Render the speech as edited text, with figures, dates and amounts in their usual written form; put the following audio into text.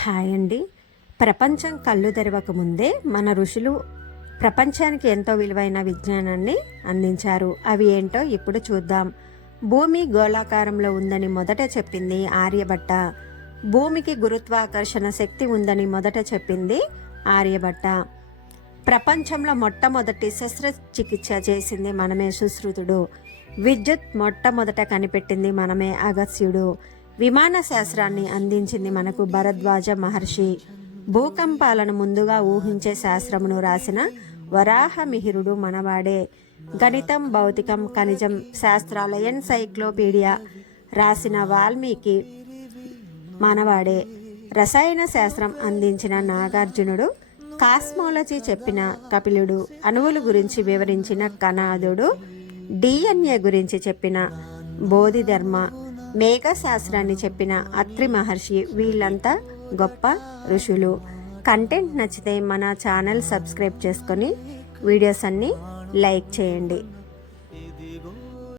Hi అండి. ప్రపంచం కళ్ళు తెరవక ముందే మన ఋషులు ప్రపంచానికి ఎంతో విలువైన విజ్ఞానాన్ని అందించారు. అవి ఏంటో ఇప్పుడు చూద్దాం. భూమి గోళాకారంలో ఉందని మొదట చెప్పింది ఆర్యభట్ట. భూమికి గురుత్వాకర్షణ శక్తి ఉందని మొదట చెప్పింది ఆర్యభట్ట. ప్రపంచంలో మొట్టమొదటి శస్త్రచికిత్స చేసింది మనమే సుశ్రుతుడు. విద్యుత్ మొట్టమొదట కనిపెట్టింది మనమే అగస్త్యుడు. విమాన శాస్త్రాన్ని అందించింది మనకు భరద్వాజ మహర్షి. భూకంపాలను ముందుగా ఊహించే శాస్త్రమును రాసిన వరాహమిహిరుడు మనవాడే. గణితం, భౌతికం, ఖనిజం శాస్త్రాల ఎన్సైక్లోపీడియా రాసిన వాల్మీకి మనవాడే. రసాయన శాస్త్రం అందించిన నాగార్జునుడు. కాస్మాలజీ చెప్పిన కపిలుడు. అణువుల గురించి వివరించిన కణాదుడు. డిఎన్ఏ గురించి చెప్పిన బోధిధర్మ. మేఘశాస్త్రాన్ని చెప్పిన అత్రి మహర్షి. వీళ్ళంతా గొప్ప ఋషులు. కంటెంట్ నచ్చితే మన ఛానల్ సబ్స్క్రైబ్ చేసుకొని వీడియోస్ అన్నీ లైక్ చేయండి.